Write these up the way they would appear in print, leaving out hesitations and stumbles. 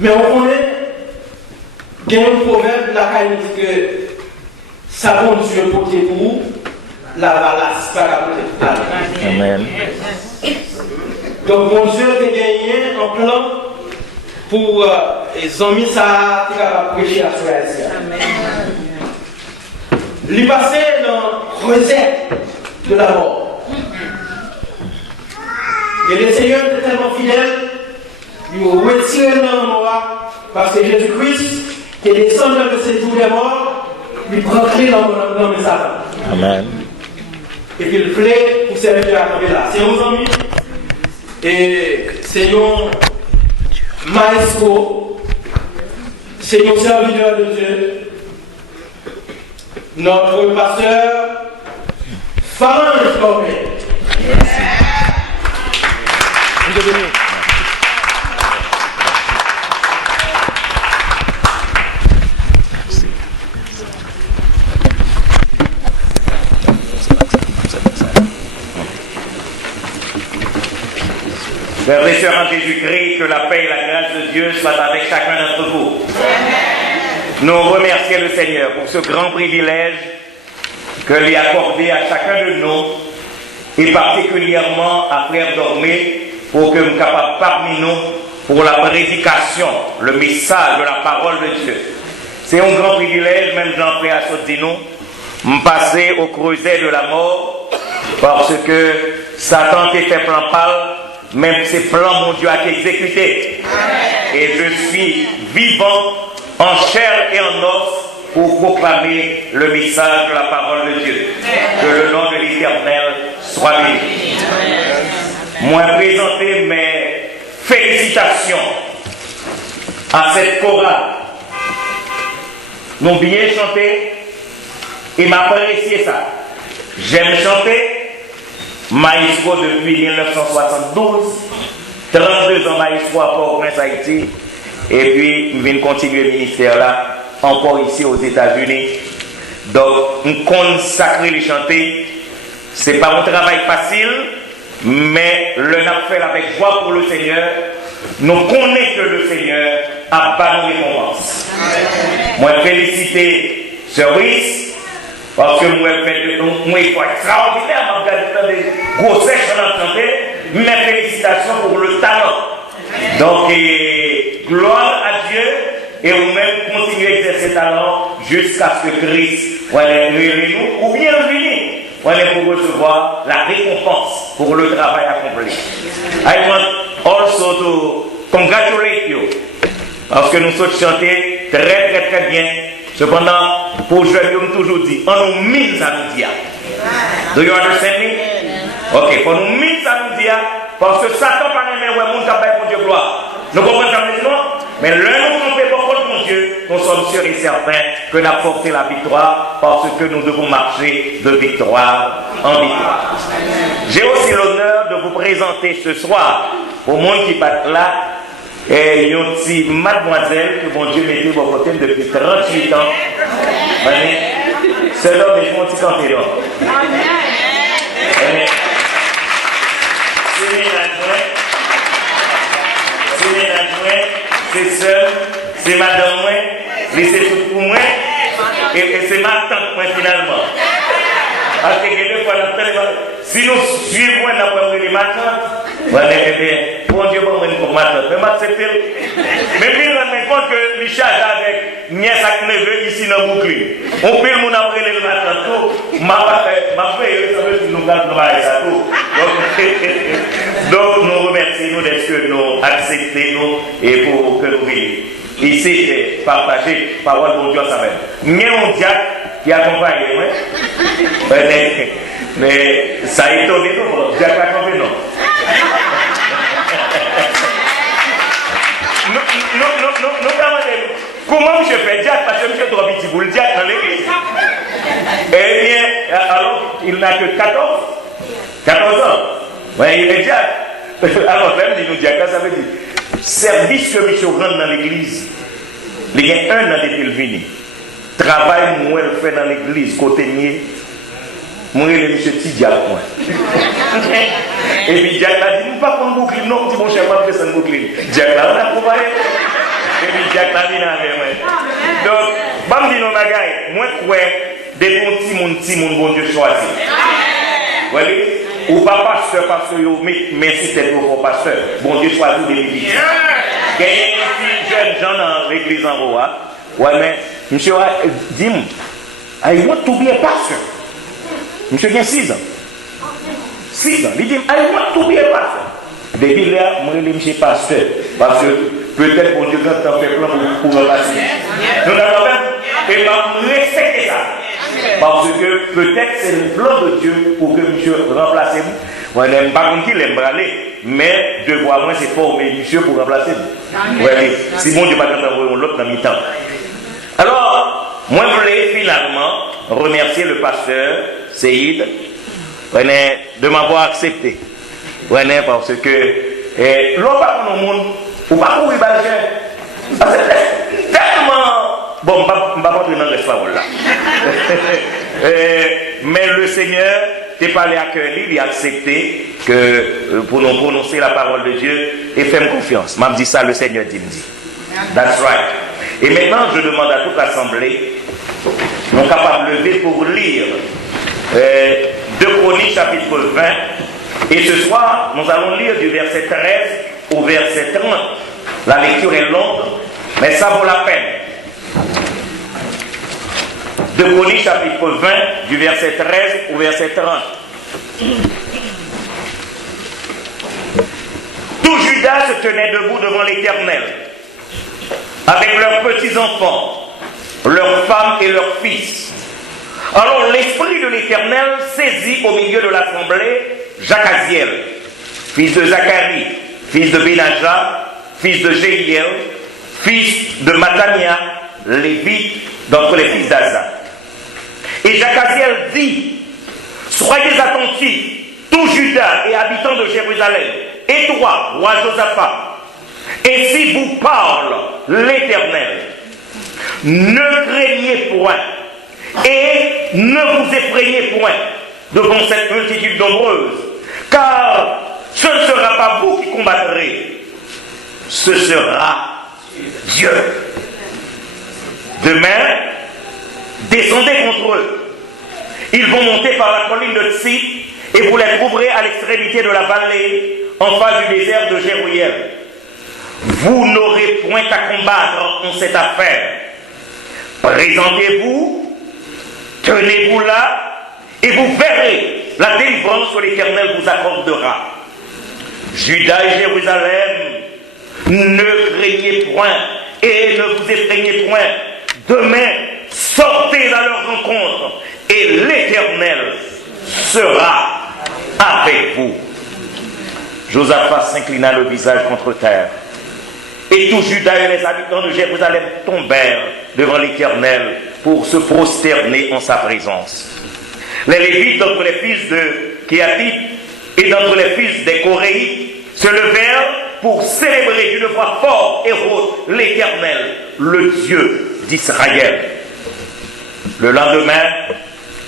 Mais on connaît, il y a un proverbe la dit que ça bon Dieu porté pour vous, la valasse, pas la porter. Amen. Donc, mon Dieu a gagné un plan pour les amis, ça a prêcher à soi. Il est passé dans le recette de la mort. Et le Seigneur est tellement fidèle, il a retiré dans la mort parce que Jésus-Christ, qui est descendu de ces jours des morts, lui prend clé dans le Satan. Amen. Et puis il plaît pour servir à tomber là. C'est nos amis. Et c'est un maestro, c'est un serviteur de Dieu, notre pasteur Farange Corpé. Frères et sœurs en Jésus-Christ, que la paix et la grâce de Dieu soient avec chacun d'entre vous. Nous remercions le Seigneur pour ce grand privilège que lui a accordé à chacun de nous, et particulièrement à Frère Dormé, pour que nous capables parmi nous pour la prédication, le message de la parole de Dieu. C'est un grand privilège, même Jean-Pierre Assot-Dino, me passer au creuset de la mort, parce que Satan était plan pâle, même ses plans, mon Dieu, a été exécutés. Et je suis vivant en chair et en os pour proclamer le message de la parole de Dieu. Que le nom de l'Éternel soit béni. Moi, présenter mes félicitations à cette chorale. Nous bien chanté et m'apprécier ça. J'aime chanter. Maestro depuis 1972, 32 ans maestro à Port-au-Prince, Haïti, et puis je viens continuer le ministère là, encore ici aux États-Unis. Donc, on consacre les chanter. Ce n'est pas un travail facile, mais le n'a fait avec joie pour le Seigneur. Nous connaissons que le Seigneur a pas nos récompenses. Moi, féliciter Sœur Ruiz. Parce que moi, il faut extraordinaire, je regarde des gros sèches en santé, mes félicitations pour le talent. Donc, gloire à Dieu, et vous-même continuez à exercer ce talent jusqu'à ce que Christ nous, ou bien venir, pour recevoir la récompense pour le travail accompli. I want also to congratulate you, parce que nous sommes chantés très bien. Cependant, pour je lui toujours dit, on nous mise à nous dire. Do you understand me? Ok, pour nous mise à nous dire, parce que Satan pas même ouais mon travail pour Dieu gloire. Nous comprenons ça maintenant? Mais le nous fait beaucoup de mon Dieu, nous sommes sûrs et certains que d'apporter la victoire, parce que nous devons marcher de victoire en victoire. J'ai aussi l'honneur de vous présenter ce soir, au monde qui passe là, et il y a une petite mademoiselle que mon Dieu mettait au côté depuis 38 ans. C'est l'homme et mon petit canté là. C'est mes adjoints, c'est seul, c'est madame moi, c'est tout pour moi, et c'est ma tante moi finalement. Parce que deux fois si nous suivons d'après les matins, bon Dieu, bon pour matin, mais m'accepter. Mais puis je me compte que les charges avec nièce à neveu ici dans le bouclier. On peut nous appeler le matin tout, ma frère, ça veut dire nous gardons ça tout. Donc nous remercions d'être que nous acceptons et pour que nous vivions. Ici, c'est partager parole de Dieu à sa mère. Mais on dit qui accompagne, mais ça a étonné nous, Dieu a accompagné nous. Nous comment je fais diacre parce que je suis trop petit pour le diacre dans l'église. Eh bien, alors, il n'a que 14 ans. Oui, il est diacre. Alors, même, il nous diacre, ça veut dire service que monsieur rend dans l'église. Il y a un an depuis le venu. Travail, moi, le fait dans l'église, côté nier. Moi, je suis petit diacre. Et puis, diacre a dit, nous ne pouvons pas prendre bouclier. Non, dit mon cher, je vais faire un bouclier. Diacre, on a trouvé. Et puis Jacques l'a dit avec moi. Donc, je dis non, bagaille, moi, des bons petits bon Dieu choisi. Vous voyez? Ou pas pasteur, parce que mais si c'est pour pasteur, bon Dieu choisit des l'église. Il y a une jeune gens dans l'église en haut. Ouais, mais, monsieur, dis-moi, I want to be a pastor. Monsieur, il y a 6 ans. 6 ans. Il dit, I want to be a pastor. Depuis là, moi, je suis pasteur. Parce que peut-être mon Dieu va faire plan pour remplacer. Nous avons même, et je respecte ça. Parce que peut-être c'est le plan de Dieu pour que monsieur remplace vous. On n'aime pas qu'on qu'il aime aller, mais devoir moi c'est former monsieur pour remplacer vous. Ouais, si mon Dieu va t'envoyer l'autre dans mi-temps. Alors, moi je voulais finalement remercier le pasteur Seïd de m'avoir accepté. Parce que l'on parle dans le monde, ou pas pour y balayer. Tellement. Bon, je ne vais pas rentrer dans l'espace là. Mais le Seigneur t'est parlé à cœur, il a accepté que pour nous prononcer la parole de Dieu et faire confiance. M'a dit ça, le Seigneur dit. That's right. Et maintenant, je demande à toute l'assemblée, nous sommes capables de lever pour lire 2 Chroniques chapitre 20. Et ce soir, nous allons lire du verset 13 au verset 30. La lecture est longue, mais ça vaut la peine. 2 Chroniques chapitre 20, du verset 13 au verset 30. Tout Judas se tenait debout devant l'Éternel, avec leurs petits-enfants, leurs femmes et leurs fils. Alors l'Esprit de l'Éternel saisit au milieu de l'assemblée Jacaziel, fils de Zacharie, fils de Benaja, fils de Jéhiel, fils de Matania, lévite d'entre les fils d'Asa. Et Jacaziel dit, soyez attentifs, tout Juda et habitants de Jérusalem, et toi, roi Josaphat, et si vous parle l'Éternel, ne craignez point, et ne vous effrayez point devant cette multitude nombreuse, car ce ne sera pas vous qui combattrez, ce sera Dieu. Demain, descendez contre eux. Ils vont monter par la colline de Tsi et vous les trouverez à l'extrémité de la vallée en face du désert de Jéruel. Vous n'aurez point à combattre en cette affaire. Présentez-vous, tenez-vous là et vous verrez la délivrance que l'Éternel vous accordera. Juda et Jérusalem, ne craignez point et ne vous effrayez point. Demain, sortez à leur rencontre et l'Éternel sera avec vous. Josaphat s'inclina le visage contre terre. Et tout Juda et les habitants de Jérusalem tombèrent devant l'Éternel pour se prosterner en sa présence. Les Lévites d'entre les fils de Kéhatit et d'entre les fils des Coréites se levèrent pour célébrer d'une voix forte et haute l'Éternel, le Dieu d'Israël. Le lendemain,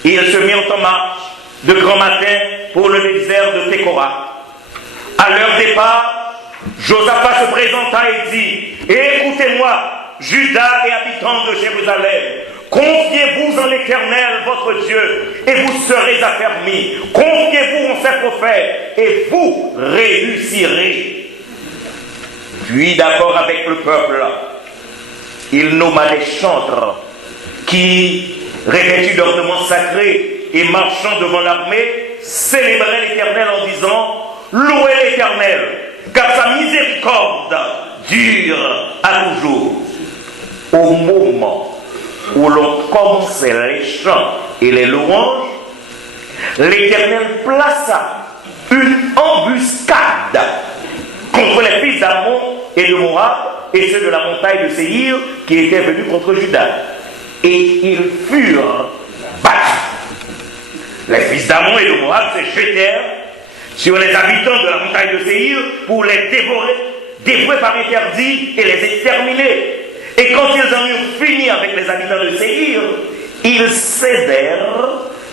ils se mirent en marche de grand matin pour le désert de Tékora. À leur départ, Josaphat se présenta et dit, écoutez-moi, Juda et habitants de Jérusalem, confiez-vous en l'Éternel, votre Dieu, et vous serez affermis. Confiez-vous en ses prophètes, et vous réussirez. Puis, d'accord avec le peuple, il nomma des chantres qui, revêtus d'ornements sacrés et marchant devant l'armée, célébraient l'Éternel en disant, louez l'Éternel, car sa miséricorde dure à toujours. Au moment où l'on commençait les chants et les louanges, l'Éternel plaça une embuscade contre les fils d'Ammon et de Moab et ceux de la montagne de Séhir qui étaient venus contre Juda. Et ils furent battus. Les fils d'Ammon et de Moab se jetèrent sur les habitants de la montagne de Séhir pour les dévorer, dévouer par interdit et les exterminer. Et quand ils en eurent fini avec les habitants de Séhir, ils cédèrent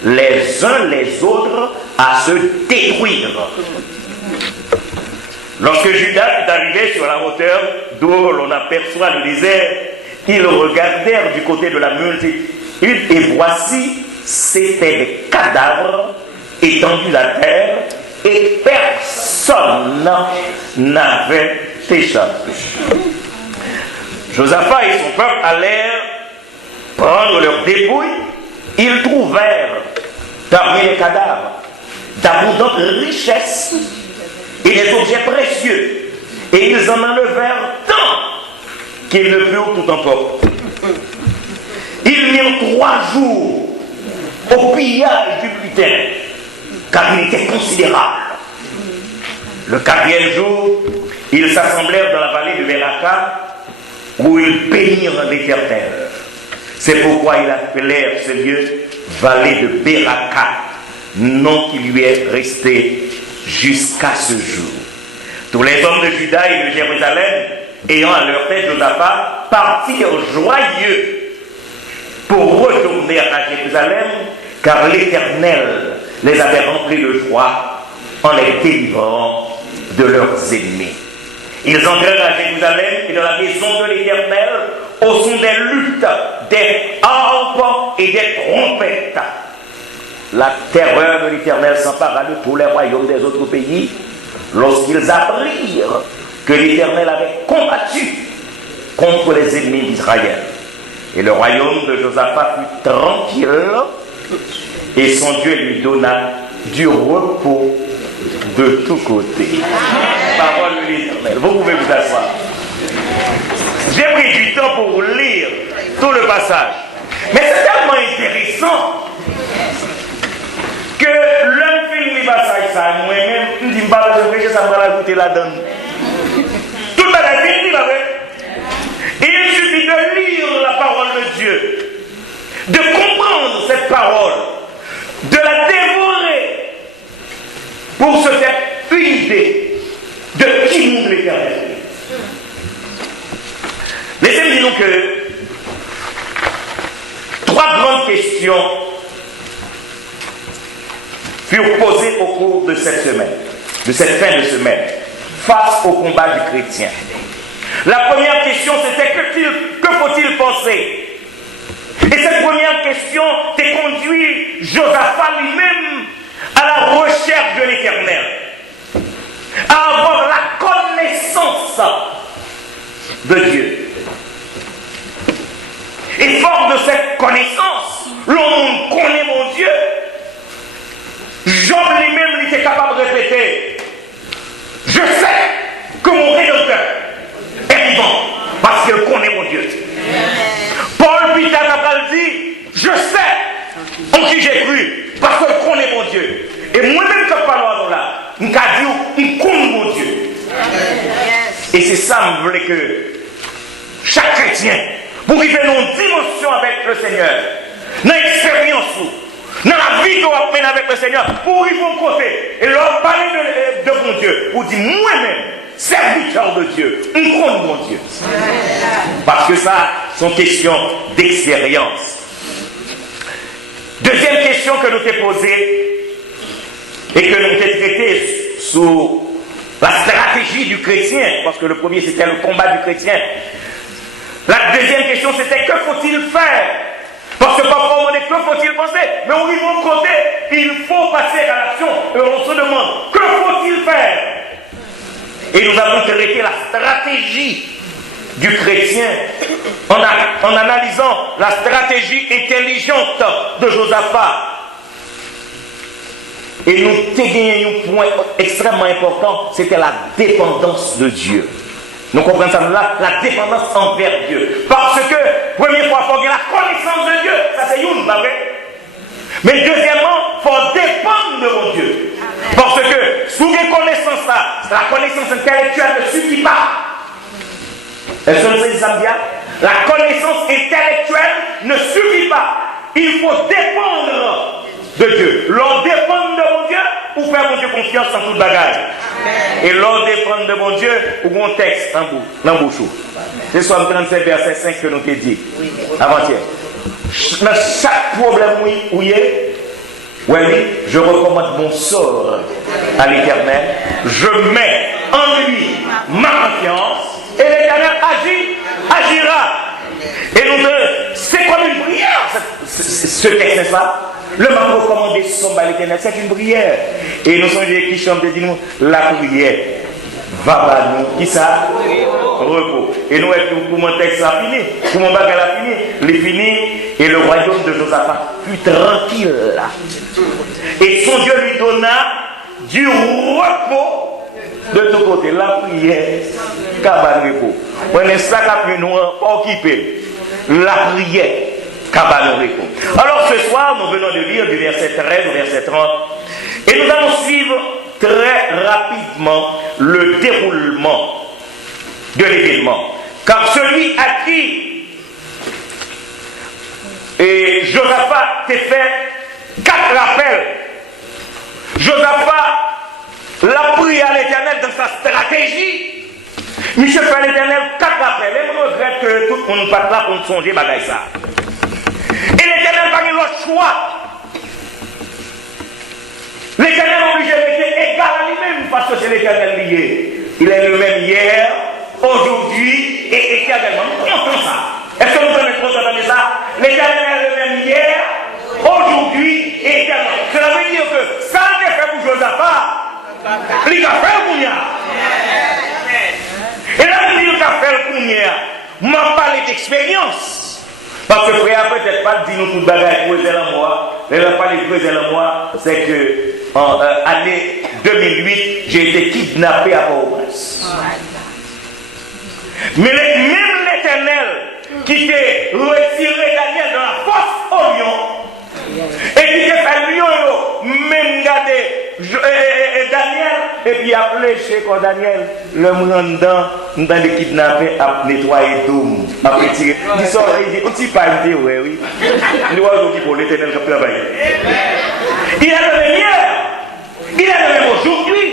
les uns les autres à se détruire. Lorsque Judas est arrivé sur la hauteur d'où l'on aperçoit le désert, ils regardèrent du côté de la multitude et voici, c'étaient des cadavres étendus à terre et personne n'avait échappé. Josaphat et son peuple allèrent prendre leurs dépouilles. Ils trouvèrent parmi les cadavres d'abondantes richesses et des objets précieux, et ils en enlevèrent tant qu'ils ne purent tout emporter. Ils mirent 3 jours au pillage du butin, car il était considérable. Le 4e jour, ils s'assemblèrent dans la vallée de Beraka, où ils bénirent l'Éternel. C'est pourquoi ils appelèrent ce lieu vallée de Beraka, nom qui lui est resté jusqu'à ce jour. Tous les hommes de Juda et de Jérusalem, ayant à leur tête Josaphat, partirent joyeux pour retourner à Jérusalem, car l'Éternel les avait remplis de joie en les délivrant de leurs ennemis. Ils entrèrent à Jérusalem et dans la maison de l'Éternel au son des luttes, des harpes et des trompettes. La terreur de l'Éternel s'empara de tous les royaumes des autres pays lorsqu'ils apprirent que l'Éternel avait combattu contre les ennemis d'Israël. Et le royaume de Josaphat fut tranquille et son Dieu lui donna du repos de tous côtés. Parole de l'Éternel. Vous pouvez vous asseoir. J'ai pris du temps pour vous lire tout le passage. Mais c'est tellement intéressant que l'un fait le passage, ça, moi-même, je ne dis pas que je ça me va l'ajouter là-dedans. Tout le bagage il va faire. Il suffit de lire la parole de Dieu, de comprendre cette parole, de la dévorer pour se faire une idée de qui nous l'Éternel. Laissez-moi dire que 3 grandes questions furent posées au cours de cette semaine, de cette fin de semaine, face au combat du chrétien. La première question, c'était que faut-il penser? Et cette première question t'est conduit Josaphat lui-même à la recherche de l'Éternel, à avoir la connaissance de Dieu. Et fort de cette connaissance, l'on connaît mon Dieu. Job lui-même il était capable de répéter: je sais que mon Rédempteur est vivant parce qu'il connaît mon Dieu. Paul Peter a dit: je sais en qui j'ai cru parce qu'il connaît mon Dieu. Et moi-même que parlons là, je dis: connaît mon Dieu. Et c'est ça, je voulais que chaque chrétien, pour qu'il ait une dimension avec le Seigneur, dans l'expérience, dans la vie qu'on va mener avec le Seigneur, pour y vont côté et leur parler de mon Dieu, pour dire moi-même, serviteur de Dieu, on connaît mon Dieu. Parce que ça, sont questions d'expérience. Deuxième question que nous t'ai posée et que nous t'ai traitée sous la stratégie du chrétien, parce que le premier c'était le combat du chrétien. La deuxième question c'était que faut-il faire? Parce que parfois on dit que faut-il penser, mais au niveau côté, il faut passer à l'action et on se demande que faut-il faire? Et nous avons traité la stratégie du chrétien en analysant la stratégie intelligente de Josaphat. Et nous avons gagné un point extrêmement important, c'était la dépendance de Dieu. Nous comprenons ça là, la dépendance envers Dieu. Parce que, première fois, il faut gagner la connaissance de Dieu. Ça c'est une, pas vrai? Mais deuxièmement, il faut dépendre de mon Dieu. Parce que, sous une connaissance là, la connaissance intellectuelle ne suffit pas. Est-ce que vous savez ça bien? La connaissance intellectuelle ne suffit pas. Il faut dépendre de Dieu. L'on dépend de mon Dieu ou faire mon Dieu confiance en toute bagage. Et l'on dépend de mon Dieu ou un texte en bouche. C'est Somme 37 verset 5 que nous t'ai dit avant-hier. Dans chaque problème où il est, Oui, je recommande mon sort à l'Éternel. Je mets en lui ma confiance. Et l'Éternel agira. Et nous, c'est comme une prière, ce texte-là. Le m'a recommandé son à l'Éternel, c'est une prière. Et nous sommes qui chantent et disent la prière. Va à nous. Qui ça? Repos. Et nous, pour mon texte a fini, pour mon bagage a fini, il est fini, et le royaume de Josaphat fut tranquille. Et son Dieu lui donna du repos de tous côtés. La prière, cabane repos. On est ça qui nous occupé. La prière, cabane repos. Alors ce soir, nous venons de lire du verset 13 au verset 30, et nous allons suivre très rapidement le déroulement de l'événement. Car celui à qui Josaphat s'est fait 4 rappels. Josaphat l'a pris à l'Éternel dans sa stratégie. Michel fait à l'Éternel 4 rappels. Et on regrette que tout le monde pas là pour songer bagaille ça. Et l'Éternel n'a pas eu le choix. L'Éternel est obligé de être égal à lui-même parce que c'est l'Éternel lié. Il est le même hier, aujourd'hui et éternellement. Nous comprenons ça. Est-ce que nous sommes content de ça? L'Éternel est le même hier, aujourd'hui et éternellement. Cela veut dire que ça n'est fait pour Josaphat, il a fait pour nous. Et là, il dit qu'il a fait pour nous. M'a parlé d'expérience. Parce que frère, peut-être pas dire nous tout bagaille creuser la moi. Mais la parler de creuser la moi, c'est que en année 2008, j'ai été kidnappé à Port-au-Prince. Mais même l'Éternel qui t'est retiré Daniel dans la fosse au lion, et qui t'est fait lion, même garder Daniel, et puis appelé chez quoi Daniel, le monde dans les kidnappés, à nettoyer Doum, à retirer. Il sort, il dit, on ne dit pas une théorie, oui. Nous voyons qui pour l'Éternel qui travaille. Il est le même hier, il est le même aujourd'hui,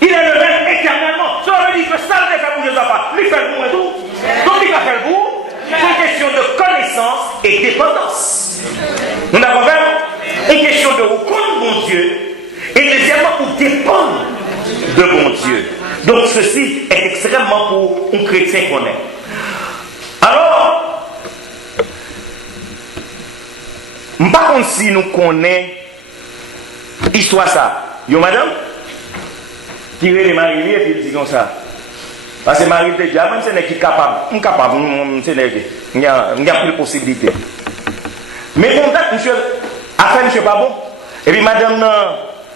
il est le même éternellement. Ça veut dire que ça ne fait pour Josaphat, il fait le bout et tout. Donc il va faire le bout. C'est une question de connaissance et dépendance. Nous avons fait une question de reconnaître bon Dieu et deuxièmement pour dépendre de bon Dieu. Donc ceci est extrêmement pour un chrétien qu'on est. Alors, par contre si nous connaissons l'histoire ça, yo madame, qui est mariée et puis il dit comme ça. Parce que Marie te dit, même si elle est capable, il y a plus de possibilités. Mais bon, monsieur, affaire, monsieur pas bon. Et puis madame,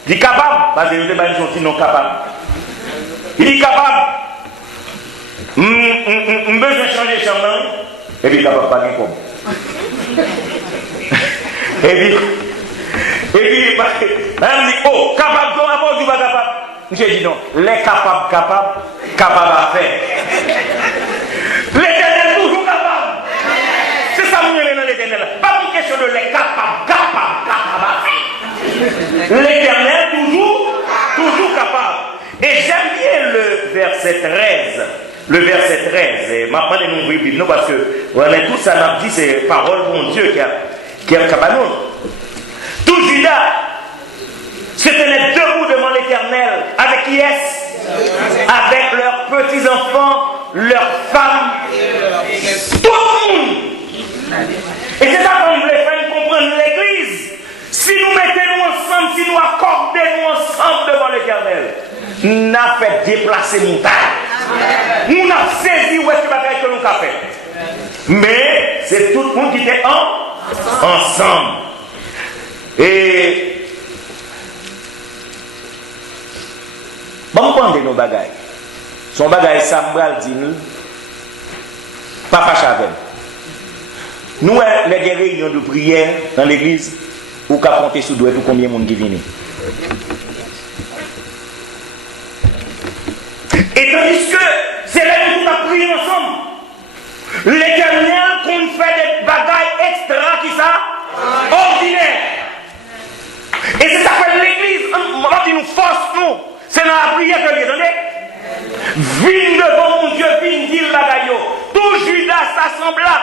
il est capable, parce que les gens sont non capables. Il est capable. Besoin de changer de chambre, et puis capable pas de comme. Et puis, madame dit, oh, capable, comment pas, tu vas capable. Monsieur dit non, les capables à faire. L'Éternel est toujours capable. C'est ça mon dans l'Éternel. Pas une question de les capables à faire. L'Éternel toujours capable. Et j'aime bien le verset 13. Le verset 13. Et maintenant, nous ouvrons Bible parce que tout ça m'a dit, c'est parole de mon Dieu qui est capable. Tout Judas se tenait debout devant l'Éternel. Avec qui est-ce? Avec leurs petits-enfants, leurs femmes, tout le monde. Et c'est ça qu'on voulait faire comprendre l'Église. Si nous mettons ensemble, si nous accordons ensemble devant l'Éternel, nous avons fait déplacer montagne. Nous avons saisi où est-ce que nous avons fait. Mais c'est tout le monde qui était ensemble. Et bon, prendre nos bagailles. Son bagaille Samuel dit nous, Papa Chavel. Nous, les réunions de prière dans l'église, ou qu'à compter sous doigt tout combien de monde qui vient. Et tandis que c'est là que nous avons prié ensemble. L'Éternel qu'on fait des bagailles extra qui ça ordinaire. Et c'est ça que l'église, on nous force nous. C'est dans la prière que vous entendez. Vigne devant mon Dieu, vigne dit le bagaille. Tout Judas s'assembla.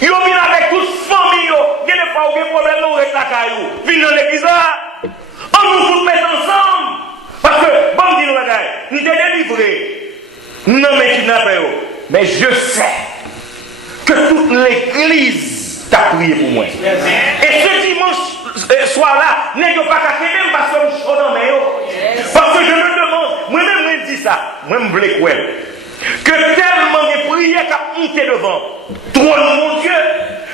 Ils viennent avec toute famille. Il y a des fois où aucun problème, nous restons la caillou. Venez dans l'église là. On nous faut mettre ensemble. Parce que, bon, dis-nous, nous sommes délivrés. Non, mais kidnappés. Mais je sais que toute l'église t'a prié pour moi. Et ce dimanche soir-là, n'est pas qu'à même parce que je suis dans mes parce que je me demande, moi-même, je dis ça, moi, je voulais quoi que tellement de prières qu'a monté devant, trône mon Dieu,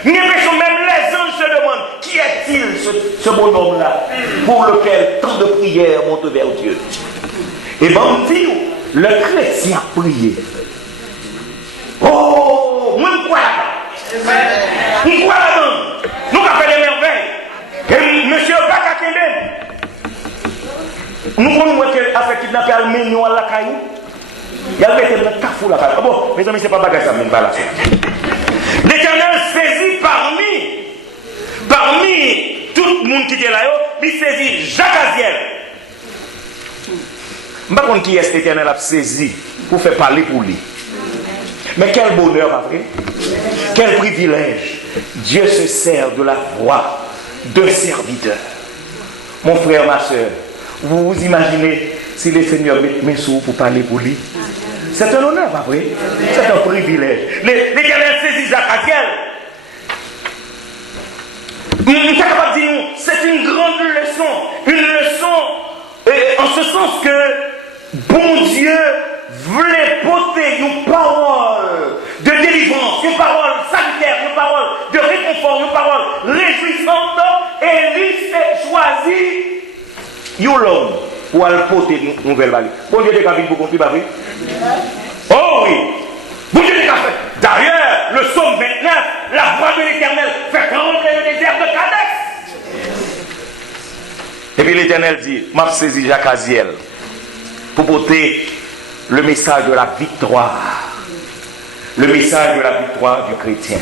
même les anges se demandent qui est-il ce bonhomme-là pour lequel tant de prières montent vers Dieu. Et bien on dit, le chrétien a prié. Oh, moi je crois là-bas. Je crois là-dedans. Nous avons fait des merveilles. Et monsieur Bakakenden, nous connaissons qu'à fait kidnapper à Mignon à la caillou. Il y a le mettre dans cafou la caillou. Bon, mes amis, ce n'est pas bagage ça, même pas là. L'Éternel saisit parmi tout le monde qui était là, il saisit Jacques Aziel. Je ne sais pas qui est l'Éternel a saisi pour faire parler pour lui. Mais quel bonheur, après. Quel privilège. Dieu se sert de la voix d'un serviteur. Mon frère, ma soeur, vous vous imaginez si le Seigneur met mes sous pour parler pour lui? C'est un honneur, pas vrai? C'est un privilège. L'Éternel saisit Jacques Aziel. C'est une grande leçon. Une leçon en ce sens que bon Dieu voulait porter une parole de délivrance, une parole salutaire, une parole de réconfort, une parole réjouissante. Et lui s'est choisi l'homme pour aller porter une nouvelle valise. Bon Dieu des cabines pour qu'on puisse parler. Oh oui. Bon Dieu des cabines. D'ailleurs, le psaume 29, la voix de l'Éternel fait trembler le désert de Kadès. Et puis l'Éternel dit, m'a saisi Jacques Aziel pour porter le message de la victoire. Le message de la victoire du chrétien.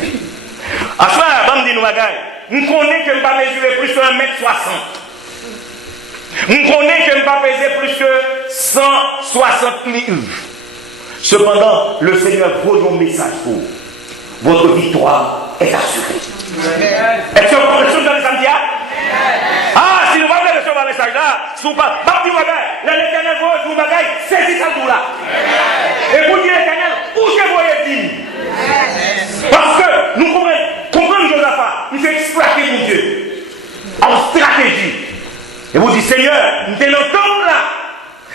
À ce moment-là, nous connaissons que je ne vais pas mesurer plus que 1m60. Nous connaissons que je ne vais pas peser plus que 160 livres. Cependant, le Seigneur vaut un message pour vous. Votre victoire est assurée. Est-ce que vous comprenez dans les samedis? Ah, si nous ne voulons pas recevoir le message là, si vous ne pas, l'Éternel vous bagaille, saisis ça tout là. Et vous dites l'Éternel, où je vous dire? Parce que nous comprenons Josaphat, il fait exploiter mon Dieu en stratégie. Et vous dites, Seigneur, nous sommes là.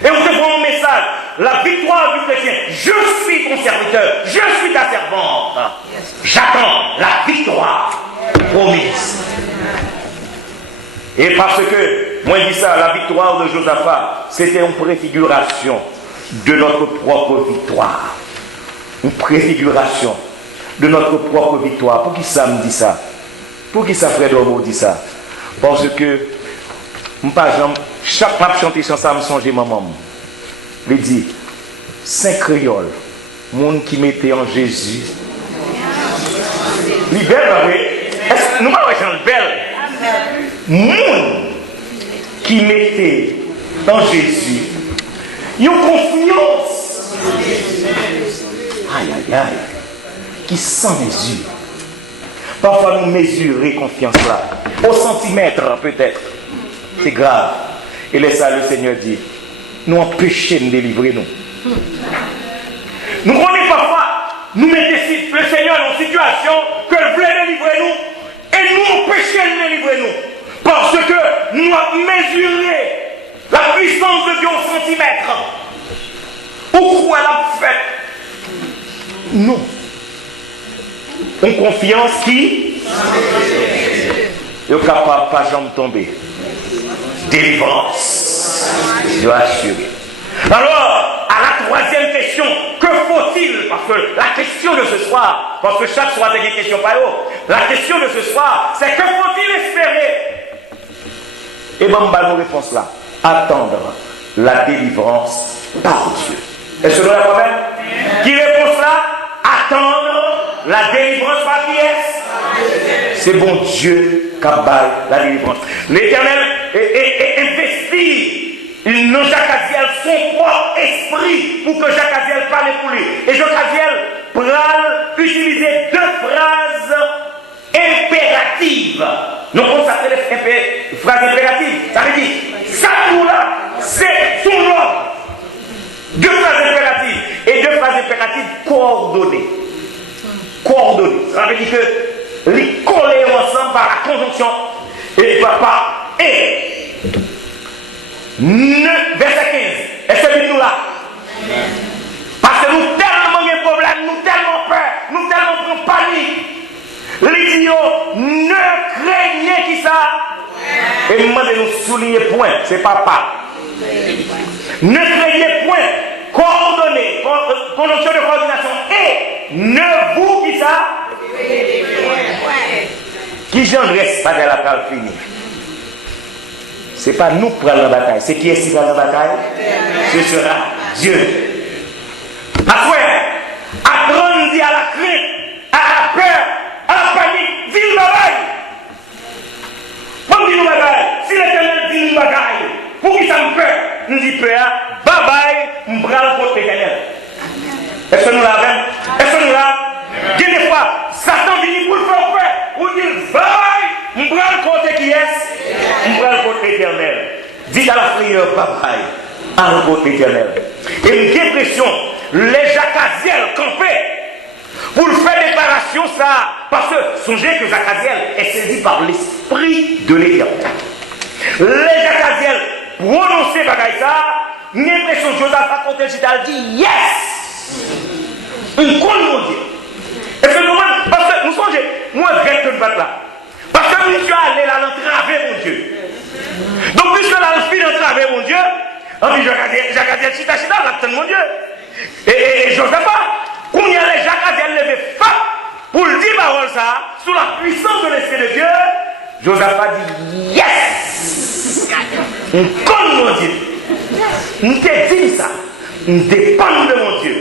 Et vous te prend un message, la victoire du chrétien. Je suis ton serviteur, je suis ta servante. J'attends la victoire promise. Et parce que, moi je dis ça, la victoire de Josaphat, c'était une préfiguration de notre propre victoire. Une préfiguration de notre propre victoire. Pour qui ça me dit ça? Pour qui ça Frère Dormo dit ça? Parce que, chaque fois que je chante ça, je me songe maman. Il dit, Saint Créole, monde qui mettait en Jésus. Il est belle, oui. Nous ne pouvons pas chanter belle. Monde qui mettait en Jésus. Ils ont confiance. Aïe, aïe, aïe. Qui sans mesure. Parfois nous mesurer confiance là. Au centimètre peut-être. C'est grave. Et là, ça, le Seigneur dit, nous empêcher de délivrer nous. Nous connaissons parfois, nous mettons le Seigneur dans une situation que il voulait délivrer nous, et nous empêcher de délivrer nous. Parce que nous avons mesuré la puissance de Dieu au centimètre. Pourquoi elle a fait? Non. Une confiance qui est capable de pas jamais tomber. Délivrance. Je dois assurer. Alors, à la troisième question, que faut-il? Parce que la question de ce soir, parce que chaque soir c'est une question par eux, la question de ce soir, c'est que faut-il espérer? Et bon, bah, nos réponses là. Attendre la délivrance par Dieu. Est-ce que nous l'avons fait? Qui répond là? Attendre la délivrance par qui est? C'est bon Dieu qui a la délivrance. L'Éternel est investi dans Jacques Aziel son propre esprit pour que Jacques Aziel parle pour lui. Et Jacques Aziel pourra utiliser deux phrases impératives nous consacrons les phrases impératives. Ça veut dire, ça nous-là, c'est son ordre. Deux phrases impératives et deux phrases impératives coordonnées. Coordonnées. Ça veut dire que les coller ensemble par la conjonction et par et. Verset 15. Est-ce que nous là? Parce que nous tellement de problèmes, nous tellement peur, nous tellement prenons panique. Les dieux ne craignez qui ça. Et moi de nous souligner point, c'est papa. Ne craignez point, coordonnez, conjonction de coordination et ne vous qui ça. Qui j'en reste pas de la cale finie. Ce n'est pas nous qui prenons la bataille, c'est qui est qui prend la bataille? Ce sera Dieu. Après, apprendre à la crainte, à la peur, à la panique, dis nous bagaille. Comme dit nous bagaille, si l'Éternel dit nous bagaille, pour qui ça me peur? Nous dit peur, bye bye, nous bras contre l'Éternel. Est-ce que nous l'avons? Est-ce que nous l'avons? Des fois, Satan vient pour le faire peur, pour dire bye bye, nous bras contre qui est? Nous bras contre l'Éternel. Dites à la prière, bye bye, à contre l'Éternel. Et une dépression. Les Jacaziel campaient pour faire déclaration ça. Parce que songez que Jacaziel est saisi par l'esprit de l'Éternel. Les Jacaziel prononçaient bagaille ça. Une impression de Joseph a compté, j'ai dit yes. Une conne mon Dieu. Et c'est normal, parce que nous songez, moi je reste une batte là. Parce que monsieur allé là l'entraver mon Dieu. Donc puisque là le fil d'entraver mon Dieu, on dit Jacaziel chita là mon Dieu. Et Joseph, quand il y a les Jacaziel levé pour le dire parole ça, sous la puissance de l'Esprit de Dieu, Joseph a dit yes! On connaît mon Dieu. On te dit ça. On dépend de mon Dieu.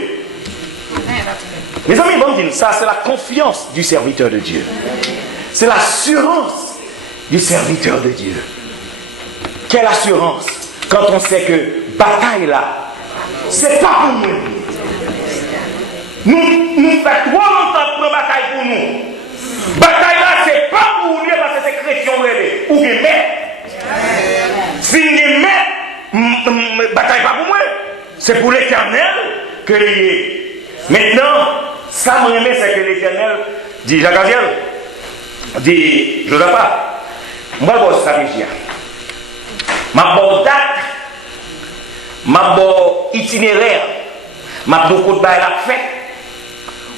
Mes amis, bon dire ça, c'est la confiance du serviteur de Dieu. C'est l'assurance du serviteur de Dieu. Quelle assurance quand on sait que bataille là, c'est pas pour nous. Nous faisons trop longtemps pour bataille pour nous. Bataille là, c'est pas pour nous parce que c'est chrétien ou des maîtres. Si les maîtres, bataille pas pour moi. C'est pour l'Éternel que l'est. Maintenant, ça me remet, c'est que l'Éternel dit Jacaziel, dit Josaphat, moi je vais stratégie. Ma bonne date, ma bonne itinéraire, ma beaucoup de bail la fête.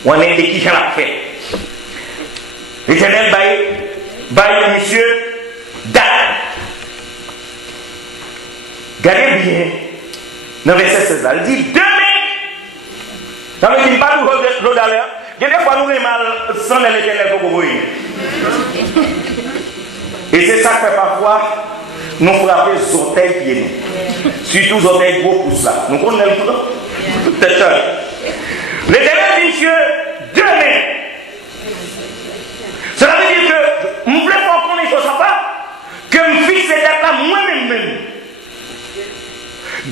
On est qui j'en la fait. L'Éternel baille monsieur date. Regardez bien. Dans le verset 16, il dit demain. Ça veut dire pas nous l'eau d'ailleurs. Des fois nous avons mal sans l'Éternel pour vous. Et c'est ça que fait parfois nous frapper les orteils pieds nous. Surtout les orteils gros pour ça. Nous connaissons tout. Peut-être. L'Éternel dit monsieur demain. Cela veut dire que nous voulons qu'on connaisse ça pas que me fixe cette date là moi-même.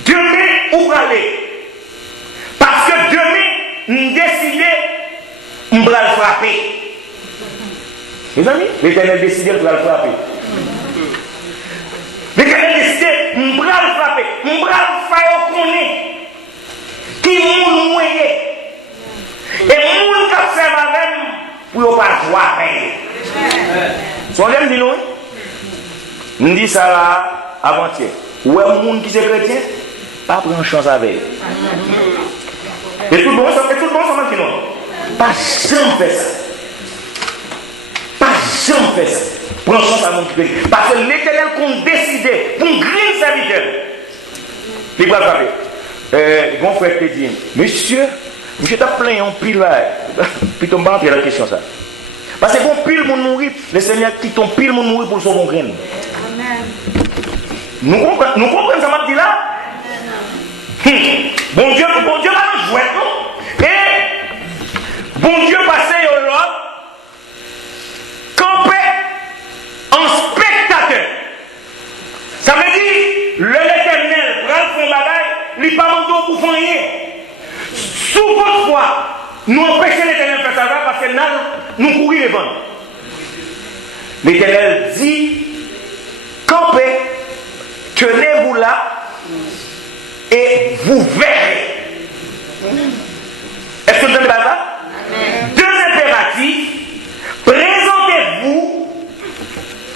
Demain, où aller? Parce que demain, nous décidons, nous allons le frapper. Mes amis, l'Éternel décide de le frapper. L'Éternel décide, nous allons le frapper. Nous allons le faire connaître. Qui nous moyen. Et nous qui observons avec nous, pour ne pas jouer avec. Son aime dit nous. Nous dit ça là avant-hier. Où est le monde qui est chrétien? Pas prendre chance avec. Et tout le monde, ça qui non. Pas jamais faire ça. Pas jamais faire ça. Prendre chance à mon chrétien. Parce que l'Éternel qu'on décidé pour griller serviteur. Il va frapper. Mon frère te dit, monsieur t'a plein en pile là. Puis tu m'as la question ça. Parce que bon pile mon nourrit, le Seigneur qui ton pile mon nourrit pour son grain. Nous comprenons ça m'a dit là. Bon Dieu va nous jouer non? Et bon Dieu passé au Lord camper en spectateur. Ça veut dire l'Éternel prend son bagage, il pas mandé pour faire rien. Sous votre foi, nous empêchons l'Éternel de faire ça parce que nous courir devant. l'Éternel dit, campez, tenez-vous là, et vous verrez. Est-ce que vous entendez pas ça? Deux impératifs. Présentez-vous.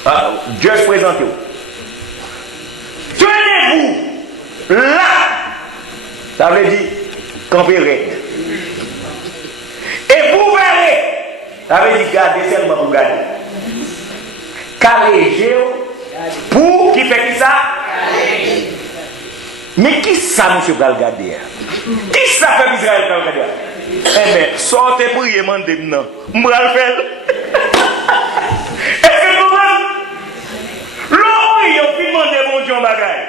Ah, Dieu se présente. Tenez-vous là. Ça veut dire campez. Et vous verrez. Ça veut dire gardez seulement pour garder. Calégez pour qui fait qui ça? Mais qui ça, monsieur Galgadé? Qui ça fait Israël Galgadé? Eh bien, sortez pour y demander maintenant. M'bral faire. Est-ce que vous voyez? L'homme, il a demandé bon Dieu en bagaille.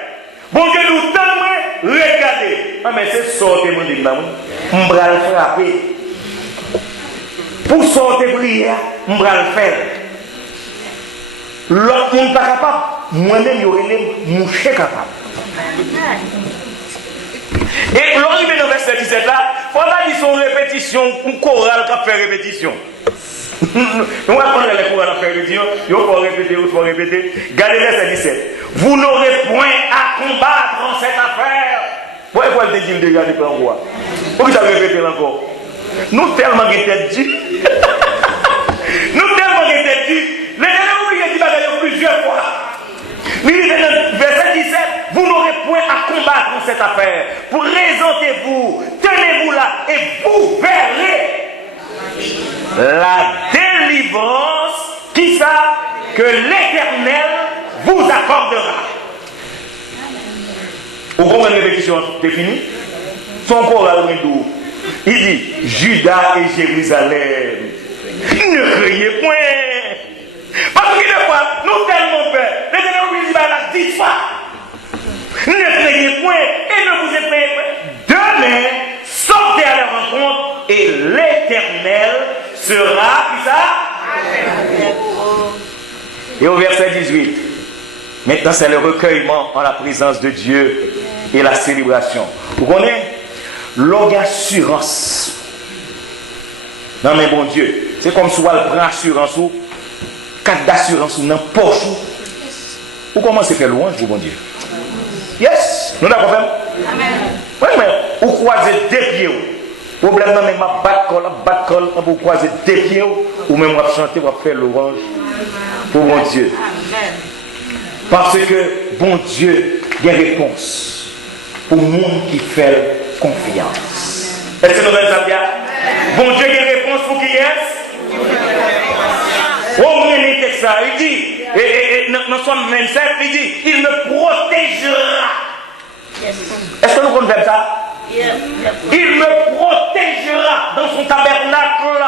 Bon Dieu nous donne, regardez. Ah, mais c'est sortez mon dit maintenant. M'bral frapper. Pour sortir prière, m'bral faire. L'autre monde pas capable. Moi-même, je suis capable. Et l'arrivée dans le verset 17 là, il faut pas dire son répétition, ou chorale qui fait répétition. Nous apprenons les chorales qui fait répétition, il faut répéter, il faut répéter. Regardez le verset 17. Vous n'aurez point à combattre en cette affaire. Pourquoi il dit déjà de plan roi? Pourquoi tu as répété encore? Nous tellement qui tête dit. Nous tellement qui tête dit. Les gens qui dit plusieurs fois. Verset 17, vous n'aurez point à combattre dans cette affaire. Présentez-vous, tenez-vous là et vous verrez la délivrance qui ça que l'Éternel vous accordera. Vous comprenez la répétition définie? Son choral doux. Il dit Juda et Jérusalem, ne craignez point. Parce que des fois, nous tellement peur. L'Éternel vous dit la 10 fois. Ne craignez point et ne vous effrayez point. Demain, sortez à leur rencontre et l'Éternel sera, qui ça? Et au verset 18, maintenant c'est le recueillement en la présence de Dieu et la célébration. Vous connaissez? L'orgue assurance. Non mais bon Dieu, c'est comme si on prend assurance ou carte d'assurance ou dans poche. Ou commencez à faire louange pour bon Dieu. Yes, nous avons fait. Oui, mais vous croisez deux pieds. Problème, non, mais ma bat-colle, vous croisez deux pieds, ou même vous chanter, vous faire louange pour bon Dieu. Parce que bon Dieu a des réponses pour le monde qui fait confiance. Est-ce que nous allons dire? Bon Dieu a des réponses pour qui est? Oh, mais ça, il dit, et dans Somme 27, il dit, il me protégera. Est-ce que nous comprenons ça? Il me protégera dans son tabernacle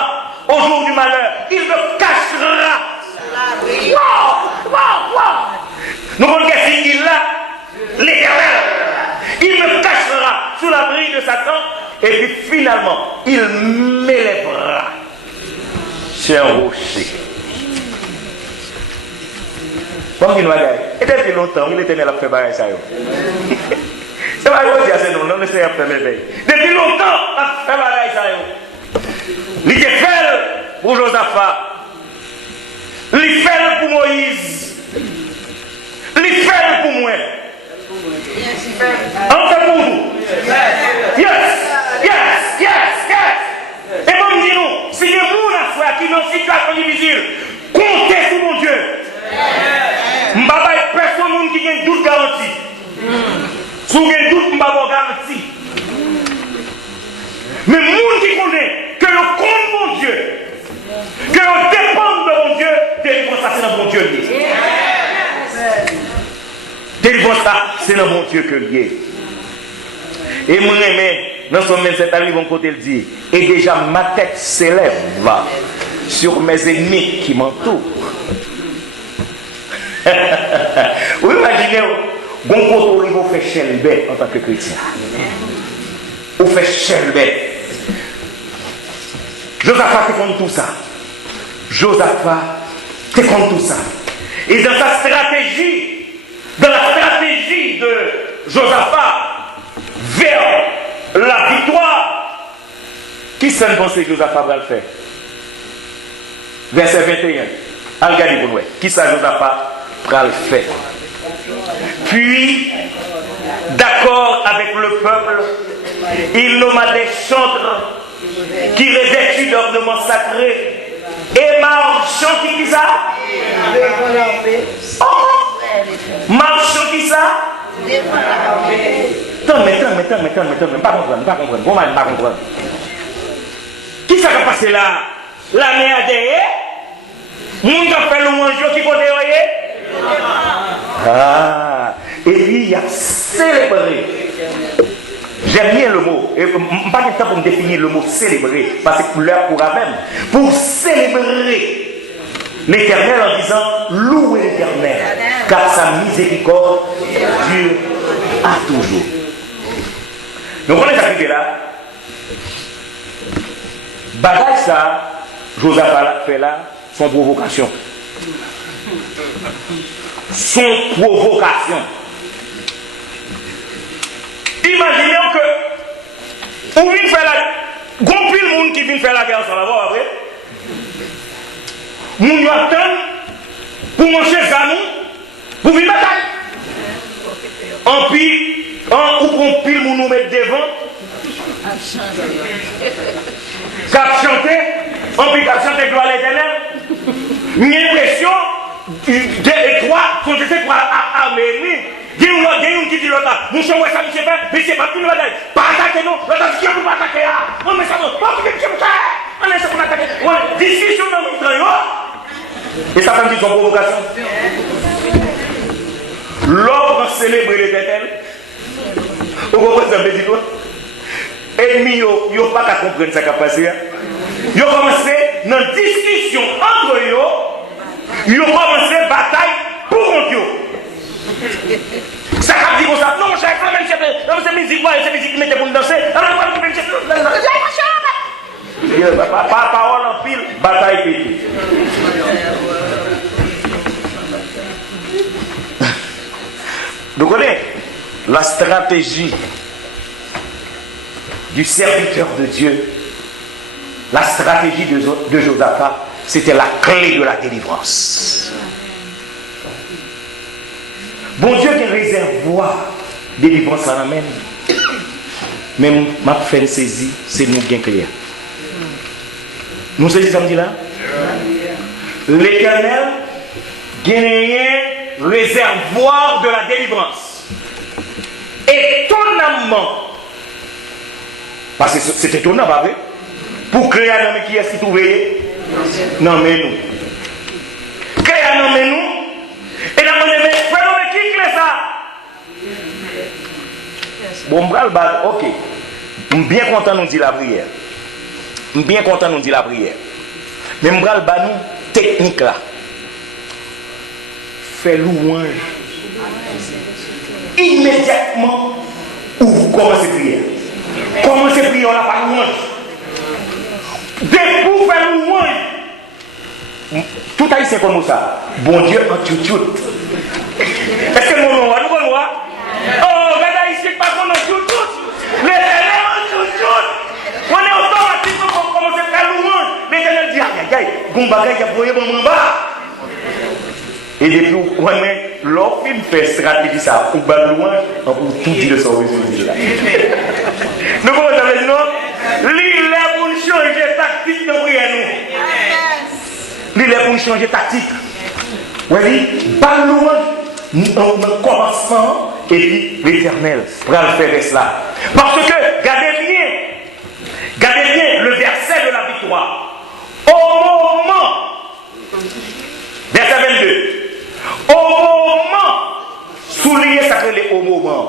au jour du malheur. Il me cachera. Wow! Nous comprenons qu'il a l'Éternel. Il me cachera sous l'abri de Satan. Et puis finalement, il m'élèvera sur un rocher. Comme il m'a dit, et depuis longtemps, l'Éternel a fait barrer ça. C'est pas le dire, c'est non, c'est après bébé. Depuis longtemps, il a fait barrer ça. Il était fait pour Josaphat. Il fait pour Moïse. Il fait pour moi. En fait pour nous. Yes. Et bon, dis-nous, si les gens frère qui sont dans une situation difficile, comptez sur mon Dieu. Mbaba est personne qui a un doute garanti. Si vous avez un doute, Mbaba garanti. Mais les gens qui connaissent que le compte mon Dieu, que le dépend de mon Dieu, délivrance ça c'est dans mon Dieu lié. Délivrance ça c'est dans mon Dieu que lié. Et mon aimé, dans son 27 livre, mon côté le dit, et déjà ma tête s'élève sur mes ennemis qui m'entourent. Vous imaginez, bon côté vous fait chelbet en tant que chrétien. Vous fait chelbet. Josaphat te compte tout ça. Josaphat te compte tout ça. Et dans sa stratégie, dans la stratégie de Josaphat vers la victoire, qui s'en pensait que Josaphat va le faire? Verset 21. Regardez pour nous. Qui ça Josaphat pral fait? Puis, d'accord avec le peuple, il nomma des chantres qui revêtus d'ornements sacrés et marchant qui ça? Oh! Marchant qui ça? Attends, pas comprendre. Comment pas comprendre? Qui ça va passer là? La mère derrière? Moun qui a fait le manger qui peut derrière? Ah! Et puis il a célébré. J'aime bien le mot. Et pas de temps pour me définir le mot célébrer, parce que l'heure pourra même. Pour célébrer l'Éternel en disant louez l'Éternel, car sa miséricorde dure à toujours. Donc on est arrivé là. Bagaille ça, Josaphat fait là, son provocation. Son provocation. Imaginez que on vient faire la gonfler le monde qui vient faire la guerre sans l'avoir après. Moun y attend pour manger Zanou pour venir bataille. En pile, ou qu'on pile moun nous mettre devant. Cap chanter, en pile cap chanter gloire à l'Éternel. Une impression des trois sont des trois armés. Il y a un qui dit l'autre, nous sommes ça, monsieur fait, mais c'est pas tout le monde. Pas attaquer, non, l'autre qui a pas attaquer. Non, mais ça va, pas que tu me fais. On est ça pour attaquer. Discussion dans le train. Et ça fait une petite provocation. L'ordre célébrer l'Éternel. Vous comprenez ça, petit toi? Ennemis, ils n'ont pas qu'à comprendre ce qui a passé. Ils ont commencé dans une discussion entre eux. Ils ont commencé une bataille pour eux. Ça a dit comme ça. Non, mon cher, c'est musique, c'est musique qui mettait pour nous danser. Pas parole en pile, bataille pétée. Vous connaissez la stratégie du serviteur de Dieu, la stratégie de Josaphat, c'était la clé de la délivrance. Bon Dieu qui réservoir délivrance à la même. Même ma fin saisie, c'est nous qui clair. Nous saisissons samedi là? L'Éternel gagne réservoir de la délivrance. Étonnamment, parce que c'est étonnant, pas vrai? Pour créer un homme qui est-ce qui trouvait? Non, mais nous. Créer un homme, mais nous. Et là, on est qui crée ça? Bon, ok. Je suis bien content de nous dire la prière. Je suis bien content de nous dire la prière. Mais je suis nous technique là. Fais louange. Immédiatement, où vous commencez à prier. Commencez à prier, on n'a pas louange. Dès que vous faites louange, tout haïtien comme ça. Bon Dieu en tout. Est-ce que mon nom va nous voir? Oh, regardez ici, pas qu'on en tout. Les élèves en tout. On est automatique pour commencer à faire louange. L'Éternel dit, aïe, bon bagage qui a broyé mon bas. Et depuis, on est l'offre fait stratégie ça pour faire louange, pour tout dire de son résultat. Nous comment ça veut dire non? L'île est pour changer tactique de prière nous. L'île est pour changer tactique. Oui, pas louange, en commençant, et puis l'Éternel pour faire cela. Parce que, gardez bien le verset de la victoire. Au moment, verset 22, au moment, souligner ça s'appelle au moment,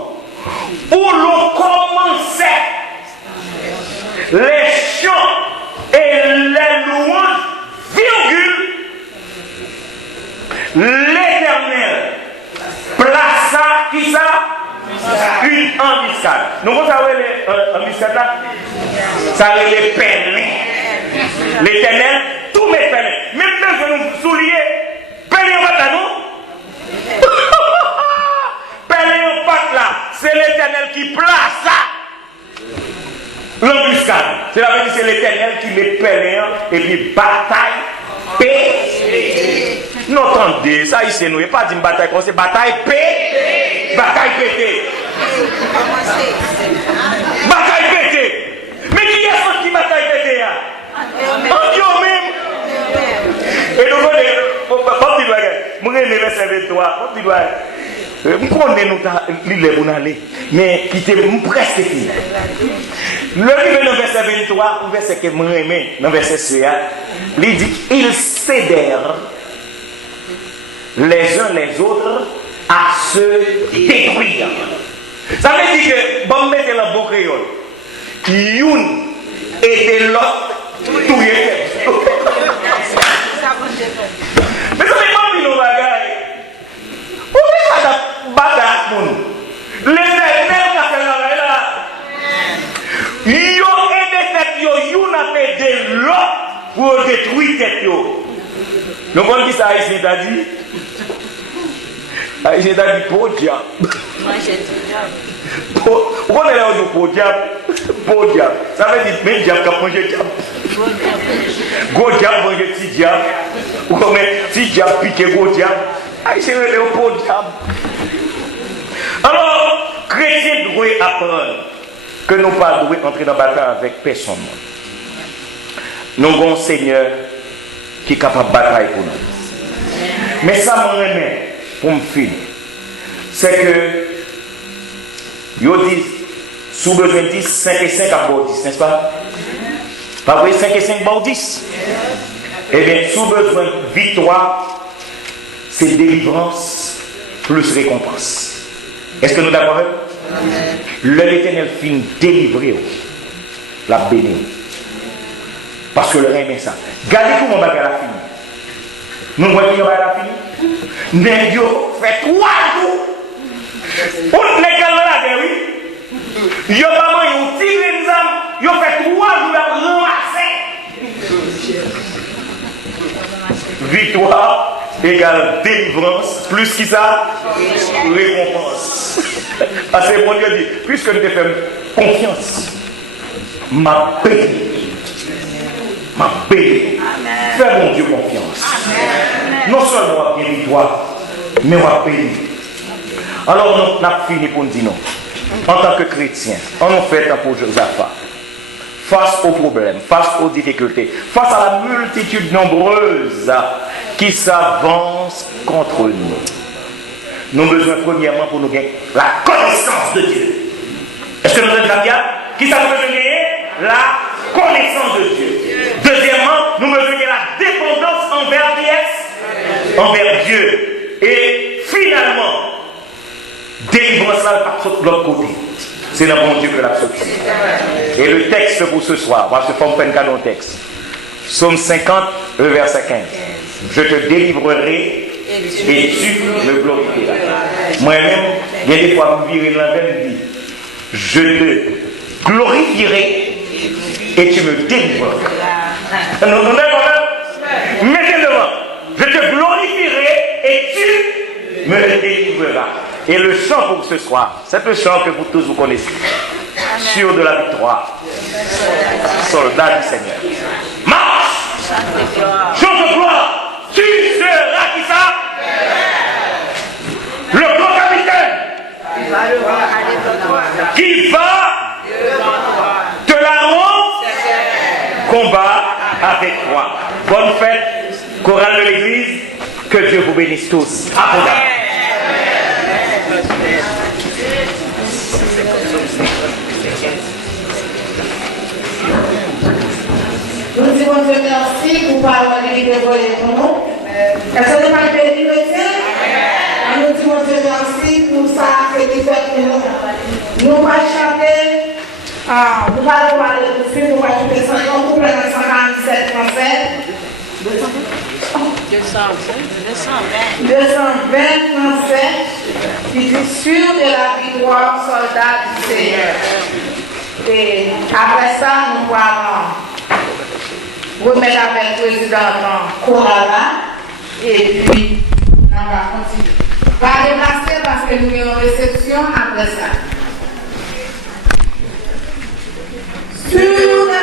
où l'on commençait les chants et les louanges, virgule, l'Éternel plaça qui ça? Une embuscade. Nous savons l'embuscade là? Ça les pèlerins. L'Éternel, tous mes pèlerins. Même si nous souliers, pèlerins pas nous. Pèlerins pas là. C'est l'Éternel qui plaça l'embuscade. C'est la même c'est l'Éternel qui met pèlerins et puis bataille. Paix. Non, attendez, ça ici, nous, il n'y a pas dit bataille, c'est bataille pété. Bataille pété. Bataille pété. Mais qui est-ce qui bataille pété? En Dieu même. Et nous, mon petit verset 23, mon petit doigt. Je connais nous lire pour aller, mais qui était presque fini. Le livre dans verset 23, ou verset que moi aimé, dans verset 6, il dit ils cédèrent les uns les autres à se détruire. Ça veut dire que, bon, mettez le bon créole, une était l'autre, tout était. Mais ça n'est pas mis nos bagailles. Où est-ce que ça bataille pour nous? Les éternels qui ont fait là, yo aidé tête yo, yo n'a pas de l'autre pour détruire tête yo. Nous voyons qui ça ici t'a dit? Ici t'a dit pour diable. Moi j'ai dit diable. Pourquoi on est là où pour diable? Pour diable. Ça veut dire même diable qui a mangé diable. Gros diable manger petit diable. Ou comme petit diable piqué gros diable. Ici on est pour diable. Alors, chrétiens doivent apprendre que nous ne pas entrer dans la bataille avec personne. Nous avons un Seigneur qui est capable de batailler pour nous. Mais ça me remet pour me finir. C'est que, ils disent, sous besoin de 10, 5 et 5 à 10, n'est-ce pas? Pas vrai, 5 et 5 à 10. Eh bien, sous besoin de victoire, c'est délivrance plus récompense. Est-ce que nous d'accord? L'Éternel finit délivrer la bénie. Parce que le règne est ça. Regardez comment on va la fini. Nous voyons comment on va la fini. Négo fait 3 jours. On les calme là, oui. Yo maman, yo tire les âmes. Yo fait 3 jours à ramasser. Victoire égale délivrance, plus qui ça? Récompense. Parce que mon Dieu dit, puisque nous te faisons confiance, ma paix, fais mon Dieu confiance. Amen. Non seulement bien victoire, mais ma paix. Alors nous avons fini pour nous dire non. En tant que chrétien, on nous fait un pour Josaphat. Face aux problèmes, face aux difficultés, face à la multitude nombreuse qui s'avance contre nous. Nous avons besoin premièrement pour nous gagner la connaissance de Dieu. Est-ce que nous avons bien? Qui ça nous besoin de gagner? La connaissance de Dieu. Deuxièmement, nous avons besoin de la dépendance envers qui est? Envers Dieu. Et finalement, délivrance là par l'autre côté. C'est dans bon Dieu que la sortie. Et le texte pour ce soir, moi je forme un canon texte. Psaume 50, le verset 15. Je te délivrerai et tu me glorifieras. Moi-même, il y a des fois, je me virer l'envers, je dis, je te glorifierai et tu me délivreras. Mettez devant. Je te glorifierai et tu me délivreras. Et le chant pour ce soir, c'est le chant que vous tous vous connaissez. Sûr de la victoire. Soldat du Seigneur. Marche! Chant de gloire! Tu seras qui ça? Le grand capitaine qui va te la rendre combat avec toi. Bonne fête, chorale de l'église, que Dieu vous bénisse tous. Abondamment. Nous disons Dieu merci pour parler de nous. Est-ce que nous allons bénir le Dieu? Nous disons Dieu merci pour ça que tu fais pour nous. Nous allons chanter, nous allons parler de film, nous allons chanter 147 français. 220 français qui dit sûr de la victoire, soldat du Seigneur. Et après ça, nous allons remettre avec le président Korala et puis on va continuer. Pas déplacer parce que nous avons une réception après ça. Sur la